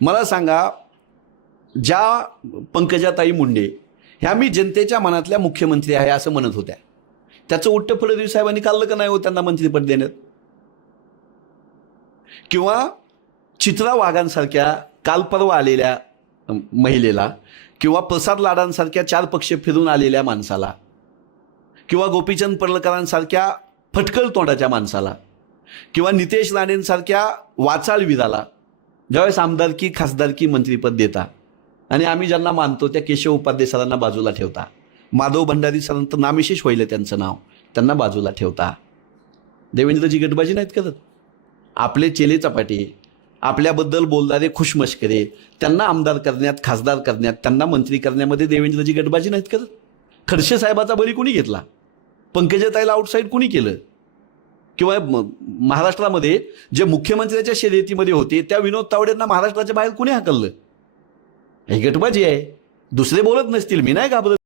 मला सांगा, ज्या पंकजाताई मुंडे ह्या मी जनतेच्या मनातल्या मुख्यमंत्री आहे असं म्हणत होत्या, त्याचं उलट फडणवीस साहेबांनी काढलं का नाही हो त्यांना मंत्रिपद देण्यात? किंवा चित्रा वाघांसारख्या काल परवा आलेल्या महिलेला, किंवा प्रसाद लाडांसारख्या 4 पक्ष फिरून आलेल्या माणसाला, किंवा गोपीचंद पडळकरांसारख्या फटकळ तोंडाच्या माणसाला, किंवा नितेश राणेंसारख्या वाचाळवीराला ज्यावेळेस आमदारकी खासदारकी मंत्रिपद देता आणि आम्ही ज्यांना मानतो त्या केशव उपाध्ये सरांना बाजूला ठेवता, माधव भंडारी सरांचं नामशेष होईल त्यांचं नाव, त्यांना बाजूला ठेवता. देवेंद्रजी गटबाजी नाहीत करत. आपले चेले चपाटे, आपल्याबद्दल बोलणारे खुशमश्करे, त्यांना आमदार करण्यात, खासदार करण्यात, त्यांना मंत्री करण्यामध्ये देवेंद्रजी गटबाजी नाहीत करत. खडसे साहेबाचा बळी कुणी घेतला? पंकजाताईला आउटसाईड कुणी केलं? किंवा महाराष्ट्रामध्ये जे मुख्यमंत्र्याच्या शर्यतीमध्ये होते त्या विनोद तावडेंना महाराष्ट्राच्या बाहेर कुणी हाकललं? ही गटबाजी आहे. दुसरे बोलत नसतील, मी नाही घाबरत.